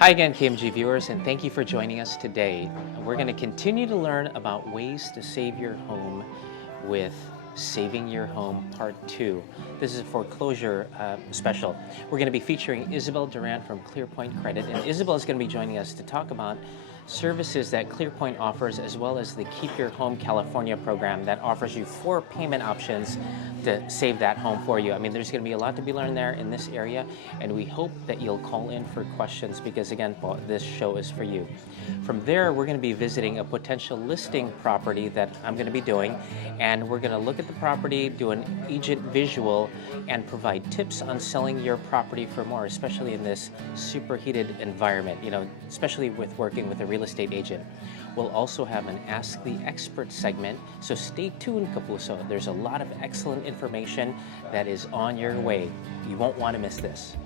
Hi again, KMG viewers, and thank you for joining us today. We're going to continue to learn about ways to save your home with Saving Your Home Part 2. This is a foreclosure special. We're going to be featuring Isabel Duran from ClearPoint Credit, and Isabel is going to be joining us to talk about services that ClearPoint offers, as well as the Keep Your Home California program that offers you 4 payment options to save that home for you. I mean, there's going to be a lot to be learned there in this area, and we hope that you'll call in for questions because, again, this show is for you. From there, we're going to be visiting a potential listing property that I'm going to be doing, and we're going to look at the property, do an agent visual, and provide tips on selling your property for more, especially in this superheated environment, especially with working with a real estate agent. We'll also have an Ask the Expert segment, so stay tuned, Kapuso. There's a lot of excellent information that is on your way. You won't want to miss this.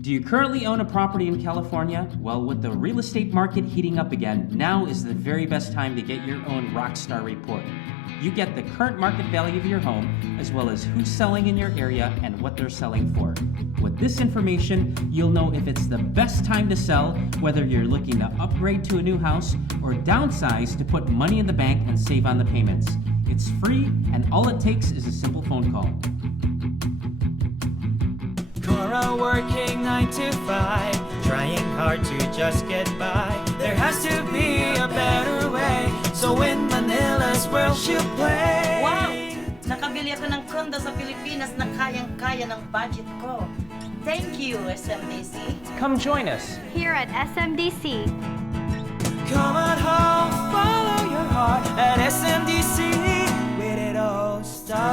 Do you currently own a property in California? Well, with the real estate market heating up again, now is the very best time to get your own Rockstar Report. You get the current market value of your home, as well as who's selling in your area and what they're selling for. With this information, you'll know if it's the best time to sell, whether you're looking to upgrade to a new house or downsize to put money in the bank and save on the payments. It's free, and all it takes is a simple phone call. Cora working 9 to 5, trying hard to just get by. There has to be a better way, so in Manila's world she'll play. Wow! Nakabili ako ng condo sa Pilipinas na kayang-kaya ng budget ko. Thank you, SMDC. Come join us here at SMDC. Come on home, follow your heart at SMDC, where it all starts.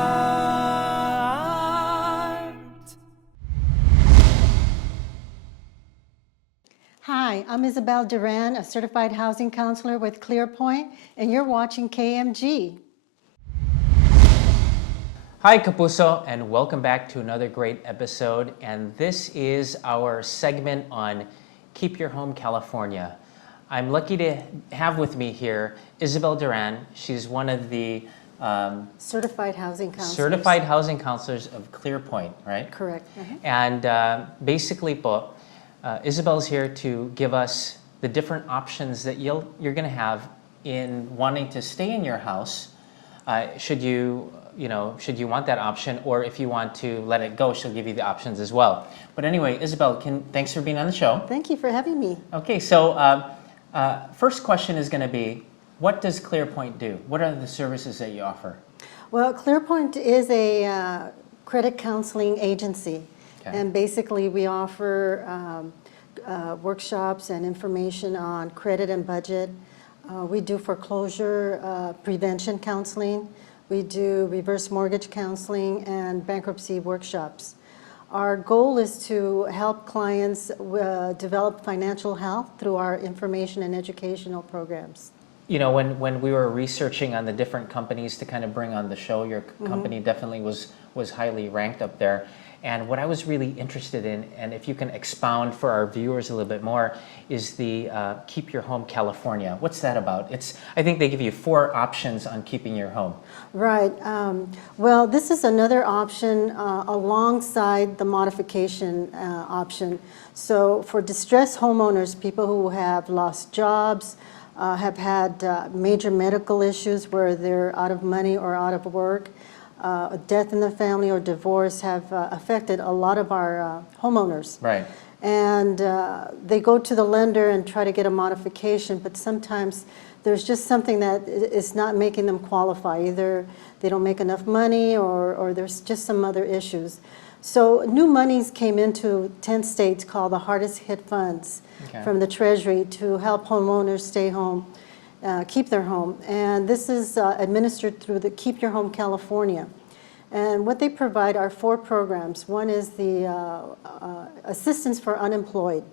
Hi, I'm Isabel Duran, a certified housing counselor with ClearPoint, and you're watching KMG. Hi, Kapuso, and welcome back to another great episode. And this is our segment on Keep Your Home California. I'm lucky to have with me here Isabel Duran. She's one of the certified housing counselors. Certified housing counselors of ClearPoint, right? Correct. And basically, Isabel's here to give us the different options that you're going to have in wanting to stay in your house. Should you want that option, or if you want to let it go, she'll give you the options as well. But anyway, Isabel, thanks for being on the show. Thank you for having me. Okay, so first question is going to be, what does ClearPoint do? What are the services that you offer? Well, ClearPoint is a credit counseling agency. Okay. And basically we offer workshops and information on credit and budget. We do foreclosure prevention counseling. We do reverse mortgage counseling and bankruptcy workshops. Our goal is to help clients develop financial health through our information and educational programs. When we were researching on the different companies to kind of bring on the show, your company definitely was highly ranked up there. And what I was really interested in, and if you can expound for our viewers a little bit more, is the Keep Your Home California. What's that about? I think they give you 4 options on keeping your home. Right. Well, this is another option alongside the modification option. So for distressed homeowners, people who have lost jobs, have had major medical issues where they're out of money or out of work, death in the family or divorce have affected a lot of our homeowners. Right. And they go to the lender and try to get a modification, but sometimes there's just something that is not making them qualify. Either they don't make enough money or there's just some other issues. So new monies came into 10 states called the hardest hit funds from the Treasury to help homeowners stay home. Keep their home, and this is administered through the Keep Your Home California. And what they provide are 4 programs. One is the assistance for unemployed,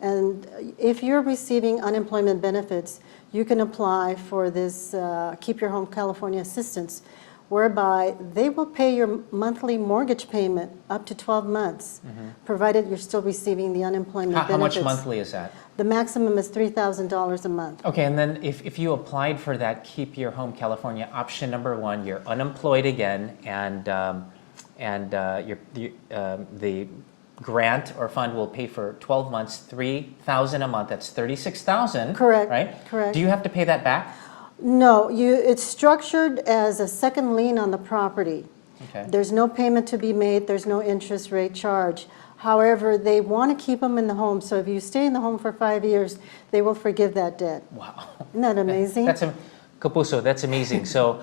and if you're receiving unemployment benefits, you can apply for this Keep Your Home California assistance, whereby they will pay your monthly mortgage payment up to 12 months, provided you're still receiving the unemployment benefits. How much monthly is that? The maximum is $3,000 a month. Okay, and then if you applied for that Keep Your Home California option number 1, you're unemployed again, and and the grant or fund will pay for 12 months, $3,000 a month. That's $36,000. Correct, Right? correct. Do you have to pay that back? No, it's structured as a second lien on the property. Okay. There's no payment to be made, there's no interest rate charge. However, they want to keep them in the home, so if you stay in the home for 5 years, they will forgive that debt. Wow. Isn't that amazing? Kapuso, that's amazing. So,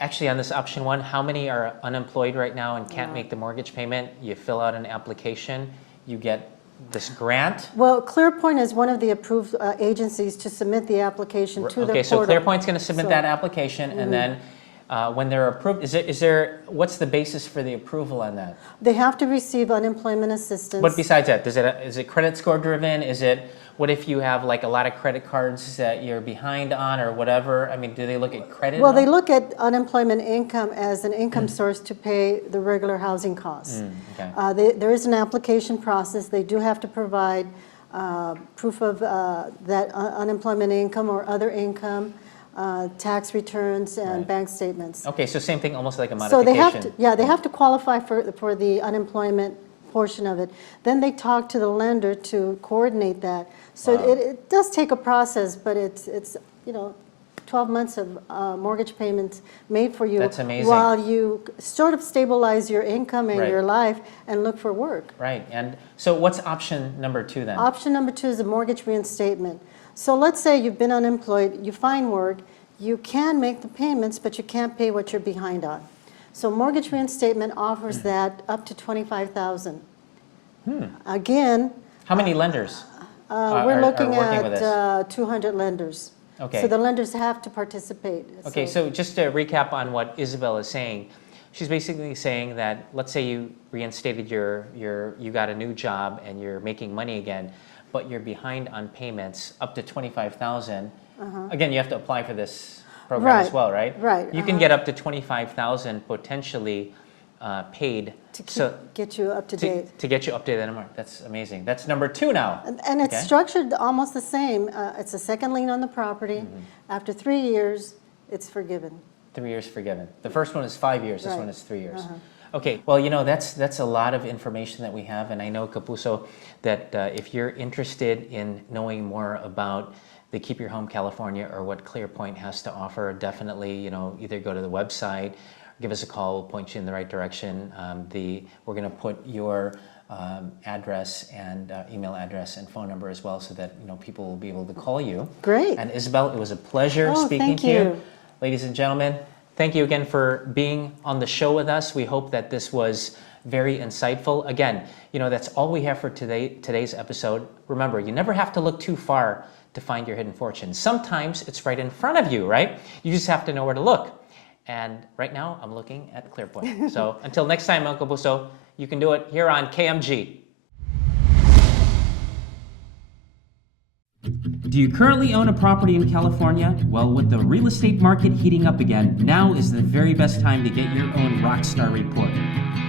actually on this option one, how many are unemployed right now and can't make the mortgage payment? You fill out an application, you get this grant. Well, ClearPoint is one of the approved agencies to submit the application to their portal. Okay, so ClearPoint's going to submit that application, and then when they're approved, what's the basis for the approval on that? They have to receive unemployment assistance. But besides that, is it credit score driven? What if you have like a lot of credit cards that you're behind on or whatever? I mean, do they look at credit? Well, they look at unemployment income as an income source to pay the regular housing costs. Okay. There is an application process. They do have to provide proof of that unemployment income or other income, tax returns, and bank statements. Okay, so same thing, almost like a So modification. they have to qualify for the unemployment portion of it. Then they talk to the lender to coordinate that. So it does take a process, but it's 12 months of mortgage payments made for you. That's amazing. While you sort of stabilize your income and your life and look for work. Right, and so what's option number 2 then? Option number 2 is a mortgage reinstatement. So let's say you've been unemployed, you find work, you can make the payments, but you can't pay what you're behind on. So mortgage reinstatement offers that up to $25,000. Again, How many lenders we're looking working with this? at 200 lenders. Okay. So the lenders have to participate. Okay, so just to recap on what Isabel is saying, she's basically saying that let's say you reinstated you got a new job and you're making money again, but you're behind on payments up to $25,000. Again, you have to apply for this program as well, right? Right. You can get up to $25,000 potentially paid to get you up to date. To get you up to date. That's amazing. That's number 2 now. And it's structured almost the same. It's a second lien on the property. After 3 years, it's forgiven. 3 years forgiven. The first one is 5 years. This Right. one is 3 years. Okay. Well, that's a lot of information that we have, and I know, Kapuso, that if you're interested in knowing more about the Keep Your Home California or what ClearPoint has to offer, definitely either go to the website, give us a call, we'll point you in the right direction. We're going to put your address and email address and phone number as well, so that people will be able to call you. Great. And Isabel, it was a pleasure speaking to you. Ladies and gentlemen, thank you again for being on the show with us. We hope that this was very insightful. Again, that's all we have for today's episode. Remember, you never have to look too far to find your hidden fortune. Sometimes it's right in front of you, right? You just have to know where to look. And right now, I'm looking at ClearPoint. So until next time, Uncle Buso, you can do it here on KMG. Do you currently own a property in California? Well, with the real estate market heating up again, now is the very best time to get your own Rockstar Report.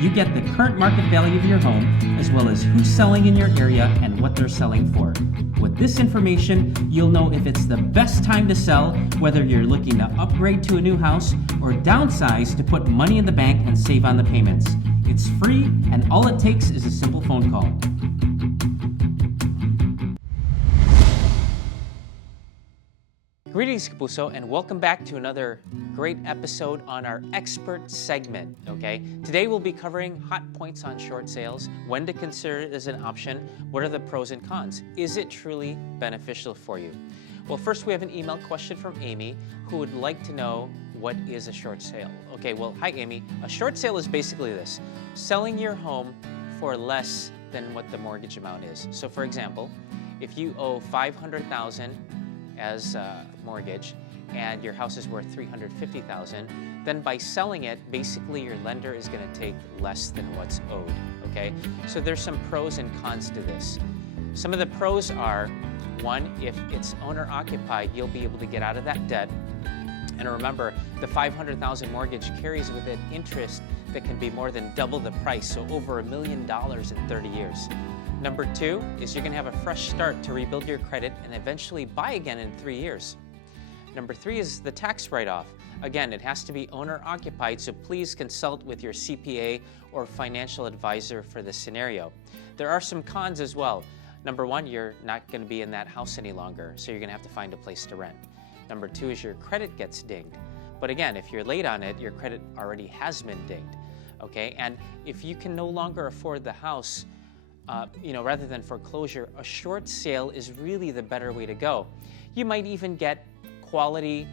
You get the current market value of your home, as well as who's selling in your area and what they're selling for. With this information, you'll know if it's the best time to sell, whether you're looking to upgrade to a new house or downsize to put money in the bank and save on the payments. It's free, and all it takes is a simple phone call. Greetings, Kapuso, and welcome back to another great episode on our expert segment, okay? Today we'll be covering hot points on short sales, when to consider it as an option, what are the pros and cons, is it truly beneficial for you? Well, first we have an email question from Amy, who would like to know what is a short sale. Okay, well, hi Amy. A short sale is basically this: selling your home for less than what the mortgage amount is. So for example, if you owe $500,000 as a mortgage and your house is worth $350,000, then by selling it, basically your lender is going to take less than what's owed, okay? So there's some pros and cons to this. Some of the pros are, one, if it's owner occupied, you'll be able to get out of that debt. And remember, the $500,000 mortgage carries with it interest that can be more than double the price, so over $1 million in 30 years. Number two is you're going to have a fresh start to rebuild your credit and eventually buy again in 3 years. Number 3 is the tax write-off. Again, it has to be owner-occupied, so please consult with your CPA or financial advisor for this scenario. There are some cons as well. Number 1, you're not going to be in that house any longer, so you're going to have to find a place to rent. Number 2 is your credit gets dinged. But again, if you're late on it, your credit already has been dinged. Okay, and if you can no longer afford the house, rather than foreclosure, a short sale is really the better way to go. You might even get quality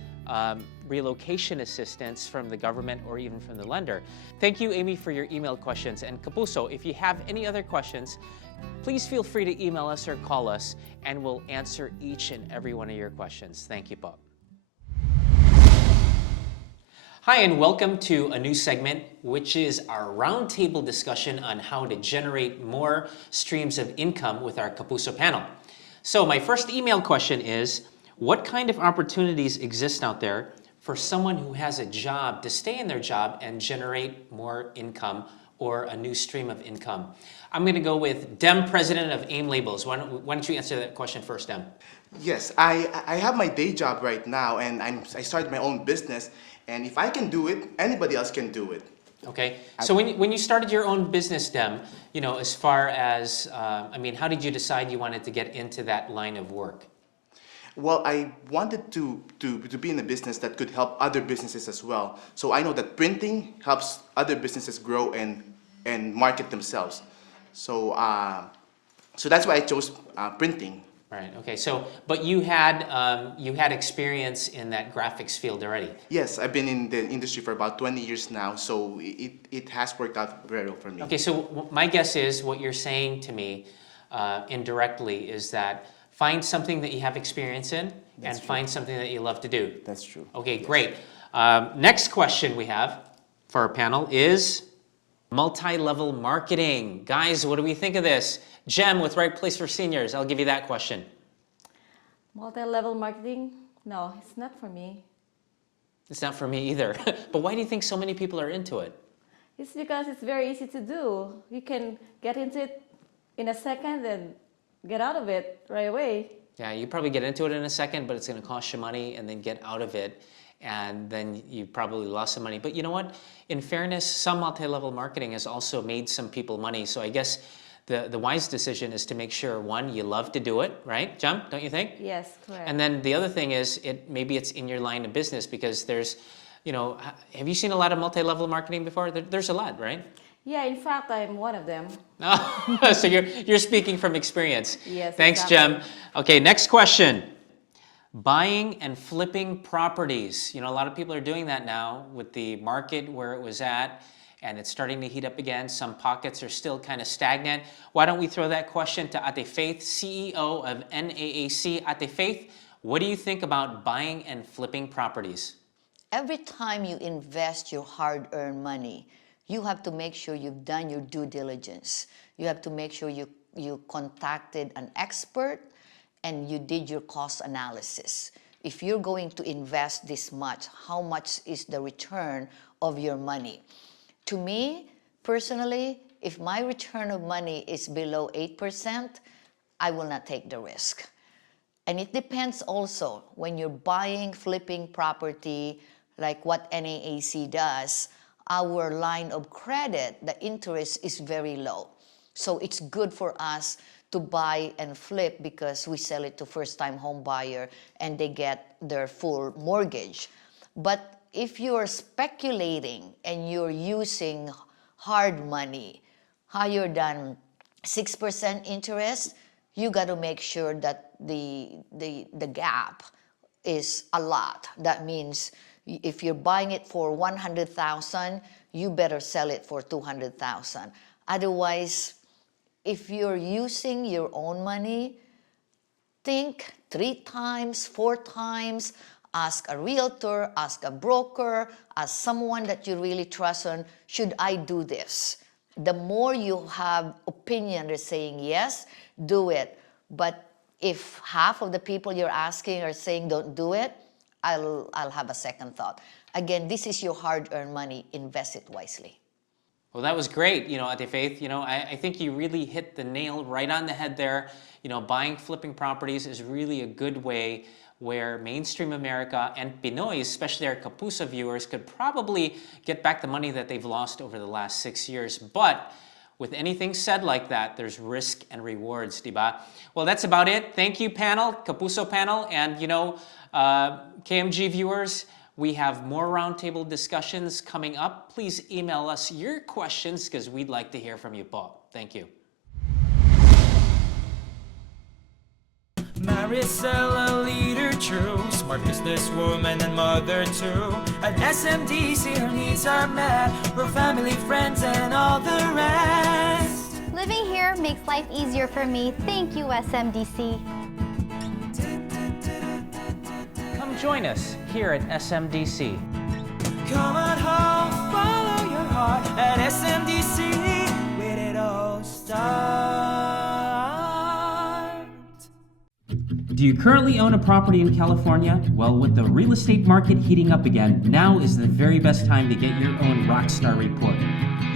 relocation assistance from the government or even from the lender. Thank you, Amy, for your email questions. And Kapuso, if you have any other questions, please feel free to email us or call us, and we'll answer each and every one of your questions. Thank you, po. Hi, and welcome to a new segment, which is our roundtable discussion on how to generate more streams of income with our Kapuso panel. So my first email question is, what kind of opportunities exist out there for someone who has a job to stay in their job and generate more income or a new stream of income? I'm going to go with Dem, president of AIM Labels. Why don't you answer that question first, Dem? Yes, I have my day job right now, and I started my own business. And if I can do it, anybody else can do it. Okay. So when you started your own business, Dem, as far as, how did you decide you wanted to get into that line of work? Well, I wanted to be in a business that could help other businesses as well. So I know that printing helps other businesses grow and market themselves. So that's why I chose printing. Right. Okay. So, but you had experience in that graphics field already. Yes, I've been in the industry for about 20 years now, so it has worked out very well for me. Okay. So my guess is what you're saying to me indirectly is that find something that you have experience in and find something that you love to do. That's true. Okay. Great. Next question we have for our panel is multi-level marketing. Guys, what do we think of this? Jem with Right Place for Seniors, I'll give you that question. Multi-level marketing? No, it's not for me. It's not for me either. But why do you think so many people are into it? It's because it's very easy to do. You can get into it in a second and get out of it right away. Yeah, you probably get into it in a second, but it's going to cost you money, and then get out of it, and then you probably lost some money. But you know what? In fairness, some multi-level marketing has also made some people money. So I guess the wise decision is to make sure, one, you love to do it, right, Jem? Don't you think? Yes, correct. And then the other thing is, maybe it's in your line of business, because there's, have you seen a lot of multi-level marketing before? There's a lot, right? Yeah, in fact, I'm one of them. So you're speaking from experience. Yes. Thanks, exactly. Jem. Okay, next question. Buying and flipping properties. A lot of people are doing that now with the market where it was at, and it's starting to heat up again. Some pockets are still kind of stagnant. Why don't we throw that question to Ate Faith, CEO of NAAC. Ate Faith, what do you think about buying and flipping properties? Every time you invest your hard-earned money, you have to make sure you've done your due diligence. You have to make sure you contacted an expert and you did your cost analysis. If you're going to invest this much, how much is the return of your money? To me, personally, if my return of money is below 8%, I will not take the risk. And it depends also when you're buying, flipping property, like what NAAC does, our line of credit, the interest is very low. So it's good for us to buy and flip because we sell it to first-time home buyer and they get their full mortgage. But if you're speculating and you're using hard money, higher than 6% interest, you got to make sure that the gap is a lot. That means if you're buying it for 100,000, you better sell it for 200,000. Otherwise, if you're using your own money, think 3 times, 4 times, ask a realtor, ask a broker, ask someone that you really trust on, should I do this? The more you have opinion, they're saying yes, do it. But if half of the people you're asking are saying don't do it, I'll have a second thought. Again, this is your hard-earned money. Invest it wisely. Well, that was great, Ate Faith. I think you really hit the nail right on the head there. Buying, flipping properties is really a good way where mainstream America and Pinoys, especially our Kapuso viewers, could probably get back the money that they've lost over the last 6 years. But with anything said like that, there's risk and rewards, diba? Well, that's about it. Thank you, panel, Kapuso panel, and KMG viewers. We have more roundtable discussions coming up. Please email us your questions because we'd like to hear from you, po. Thank you. Maricela, leader true, smart businesswoman and mother too. At SMDC, her needs are met, her family, friends, and all the rest. Living here makes life easier for me. Thank you, SMDC. Come join us here at SMDC. Come on home, follow your heart at SMDC, where it all starts. Do you currently own a property in California? Well, with the real estate market heating up again, now is the very best time to get your own Rockstar Report.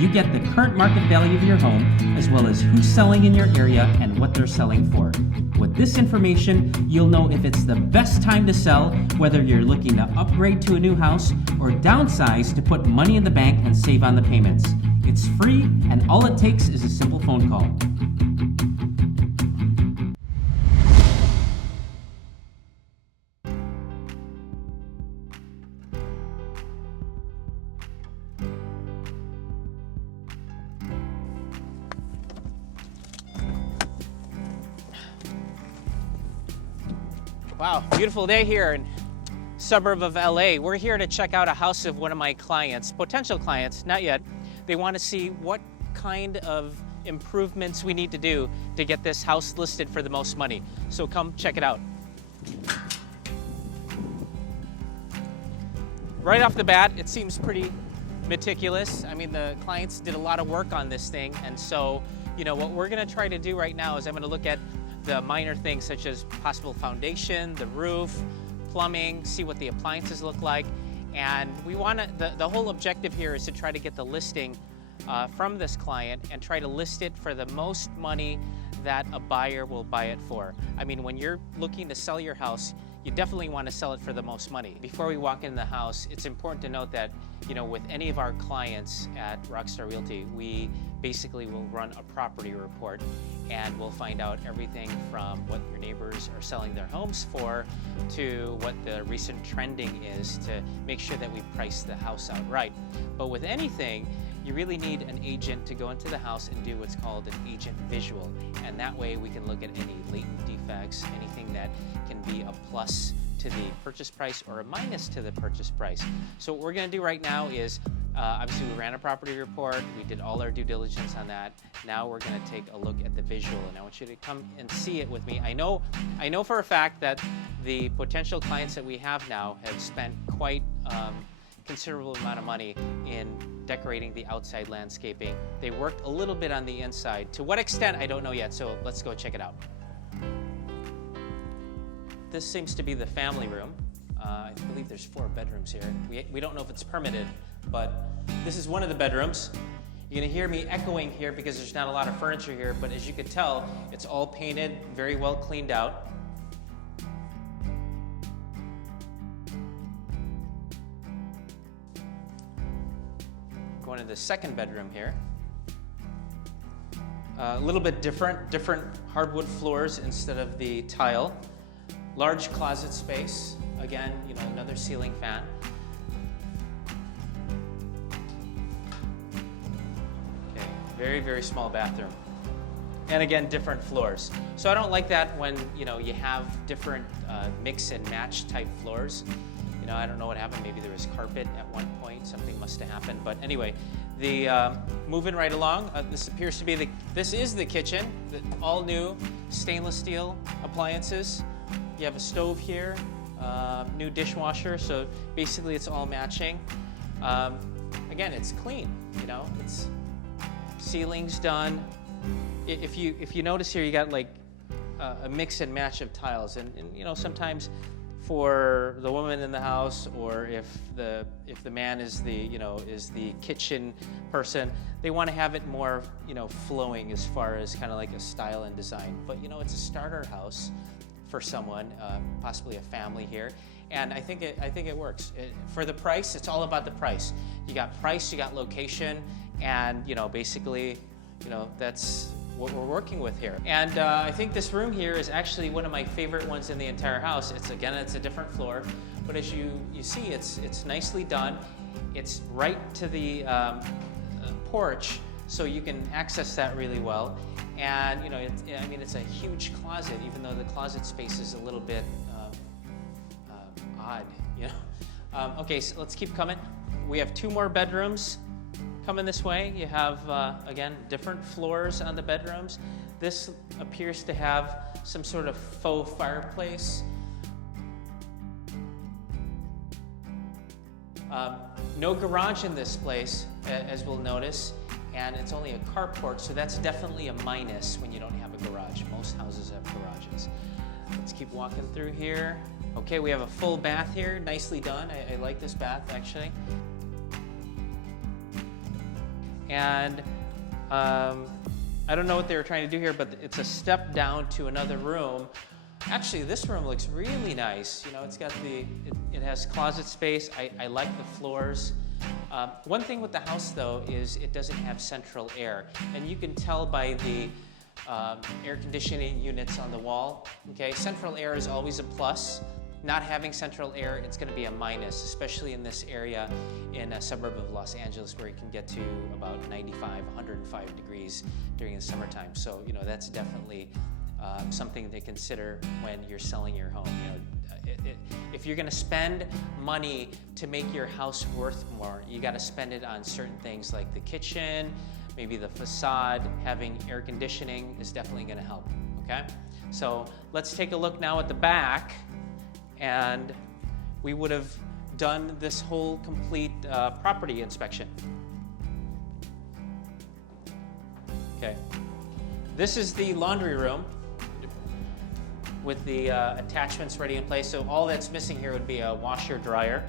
You get the current market value of your home, as well as who's selling in your area and what they're selling for. With this information, you'll know if it's the best time to sell, whether you're looking to upgrade to a new house or downsize to put money in the bank and save on the payments. It's free, and all it takes is a simple phone call. Wow, beautiful day here in suburb of LA. We're here to check out a house of one of my clients, potential clients, not yet. They want to see what kind of improvements we need to do to get this house listed for the most money. So come check it out. Right off the bat, it seems pretty meticulous. I mean, the clients did a lot of work on this thing, and so, what we're gonna try to do right now is I'm gonna look at the minor things such as possible foundation, the roof, plumbing, see what the appliances look like. And we want to, the whole objective here is to try to get the listing from this client and try to list it for the most money that a buyer will buy it for. I mean, when you're looking to sell your house, you definitely want to sell it for the most money. Before we walk in the house, it's important to note that, with any of our clients at Rockstar Realty, we basically will run a property report and we'll find out everything from what your neighbors are selling their homes for to what the recent trending is to make sure that we price the house out right. But with anything, you really need an agent to go into the house and do what's called an agent visual. And that way we can look at any latent defects, anything that can be a plus to the purchase price or a minus to the purchase price. So what we're gonna do right now is, obviously we ran a property report, we did all our due diligence on that. Now we're gonna take a look at the visual, and I want you to come and see it with me. I know for a fact that the potential clients that we have now have spent quite considerable amount of money in decorating the outside landscaping. They worked a little bit on the inside. To what extent, I don't know yet, so let's go check it out. This seems to be the family room. I believe there's 4 bedrooms here. We don't know if it's permitted, but this is one of the bedrooms. You're gonna hear me echoing here because there's not a lot of furniture here, but as you can tell, it's all painted, very well cleaned out. Going to the second bedroom here. A little bit different hardwood floors instead of the tile. Large closet space. Again, another ceiling fan. Okay, very, very small bathroom. And again, different floors. So I don't like that when, you have different mix and match type floors. I don't know what happened. Maybe there was carpet at one point. Something must have happened. But anyway, moving right along, this appears to be this is the kitchen. All new stainless steel appliances. You have a stove here, new dishwasher. So basically, it's all matching. Again, it's clean. It's ceiling's done. If you notice here, you got like a mix and match of tiles, and sometimes for the woman in the house, or if the man is the kitchen person, they want to have it more flowing as far as kind of like a style and design. But it's a starter house for someone, possibly a family here. And I think it works. For the price, it's all about the price. You got price, you got location, and basically, that's what we're working with here. And I think this room here is actually one of my favorite ones in the entire house. It's a different floor, but as you see, it's nicely done. It's right to the porch, so you can access that really well. And it's a huge closet, even though the closet space is a little bit odd. Okay, so let's keep coming. We have 2 more bedrooms coming this way. You have again different floors on the bedrooms. This appears to have some sort of faux fireplace. No garage in this place, as we'll notice, and it's only a carport, so that's definitely a minus when you don't have a garage. Most houses have garages. Let's keep walking through here. Okay, we have a full bath here, nicely done. I like this bath, actually. And I don't know what they were trying to do here, but it's a step down to another room. Actually, this room looks really nice. It's got it has closet space. I like the floors. One thing with the house, though, is it doesn't have central air. And you can tell by the air conditioning units on the wall. Okay, central air is always a plus. Not having central air, it's going to be a minus, especially in this area in a suburb of Los Angeles where it can get to about 95, 105 degrees during the summertime. So, that's definitely something to consider when you're selling your home. If you're going to spend money to make your house worth more, you got to spend it on certain things like the kitchen, maybe the facade. Having air conditioning is definitely going to help. Okay, so let's take a look now at the back. And we would have done this whole complete property inspection. Okay, this is the laundry room with the attachments ready in place. So all that's missing here would be a washer dryer,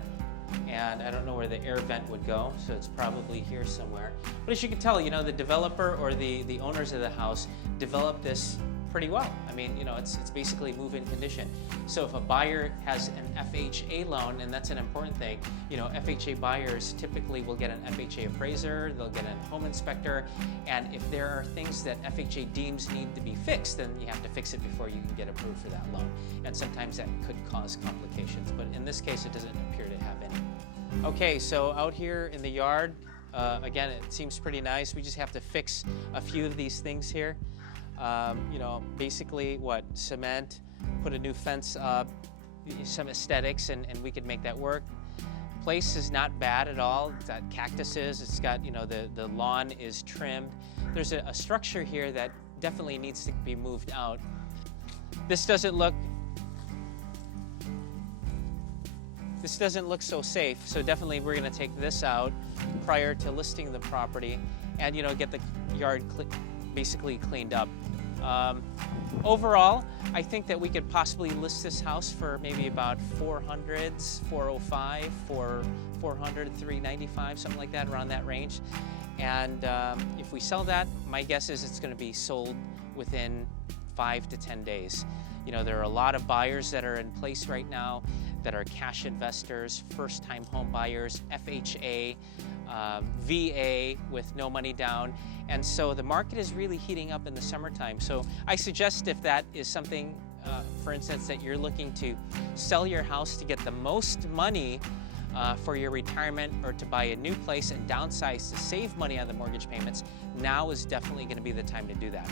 and I don't know where the air vent would go, so it's probably here somewhere. But as you can tell, the developer or the owners of the house developed this pretty well. I mean, it's basically move-in condition. So if a buyer has an FHA loan, and that's an important thing, FHA buyers typically will get an FHA appraiser, they'll get a home inspector, and if there are things that FHA deems need to be fixed, then you have to fix it before you can get approved for that loan. And sometimes that could cause complications, but in this case, it doesn't appear to have any. Okay, so out here in the yard, again, it seems pretty nice. We just have to fix a few of these things here. Basically cement, put a new fence up, some aesthetics, and we could make that work. Place is not bad at all. It's got cactuses, it's got, the lawn is trimmed. There's a structure here that definitely needs to be moved out. This doesn't look so safe, so definitely we're gonna take this out prior to listing the property and, get the yard basically cleaned up. Overall, I think that we could possibly list this house for maybe about 400s, 405, 400, 395, something like that, around that range. And if we sell that, my guess is it's going to be sold within 5 to 10 days. There are a lot of buyers that are in place right now that are cash investors, first-time home buyers, FHA, VA with no money down. And so the market is really heating up in the summertime. So I suggest if that is something, for instance, that you're looking to sell your house to get the most money for your retirement or to buy a new place and downsize to save money on the mortgage payments, now is definitely going to be the time to do that.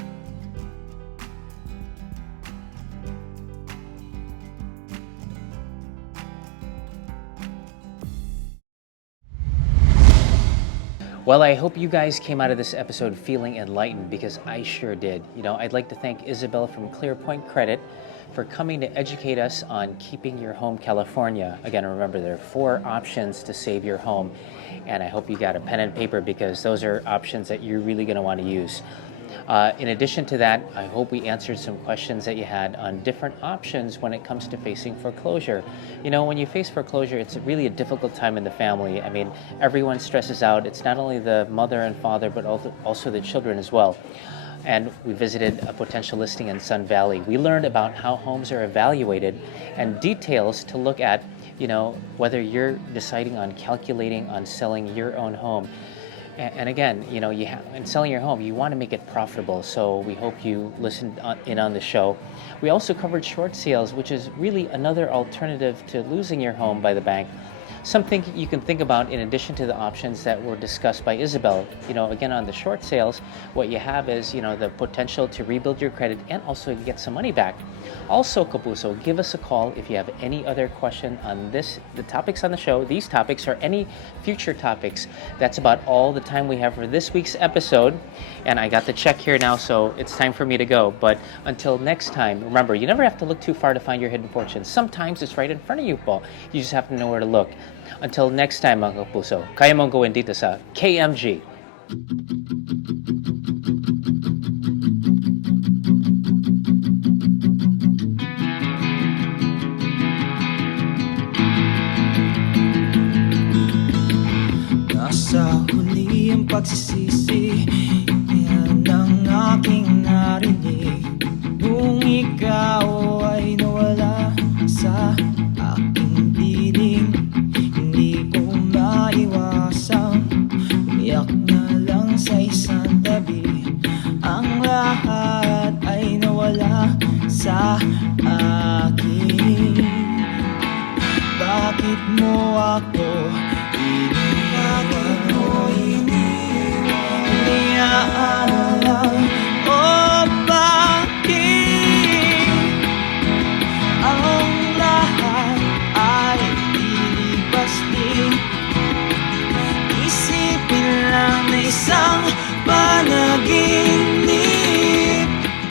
Well, I hope you guys came out of this episode feeling enlightened, because I sure did. I'd like to thank Isabel from ClearPoint Credit for coming to educate us on keeping your home California. Again, remember, there are 4 options to save your home, and I hope you got a pen and paper, because those are options that you're really going to want to use. In addition to that, I hope we answered some questions that you had on different options when it comes to facing foreclosure. You know, when you face foreclosure, it's really a difficult time in the family. I mean, everyone stresses out. It's not only the mother and father, but also the children as well. And we visited a potential listing in Sun Valley. We learned about how homes are evaluated and details to look at, you know, whether you're deciding on calculating on selling your own home. And again, you know, in selling your home, you want to make it profitable. So we hope you listened in on the show. We also covered short sales, which is really another alternative to losing your home by the bank. Something you can think about in addition to the options that were discussed by Isabel. You know, again, on the short sales, what you have is, you know, the potential to rebuild your credit and also get some money back. Also, Kapuso, give us a call if you have any other question on the topics on the show, these topics, or any future topics. That's about all the time we have for this week's episode. And I got the check here now, so it's time for me to go. But until next time, remember, you never have to look too far to find your hidden fortune. Sometimes it's right in front of you, Paul. You just have to know where to look. Until next time, mga kapuso, kaya mong gawin dito sa KMG. Nasa huli ang pagsisisi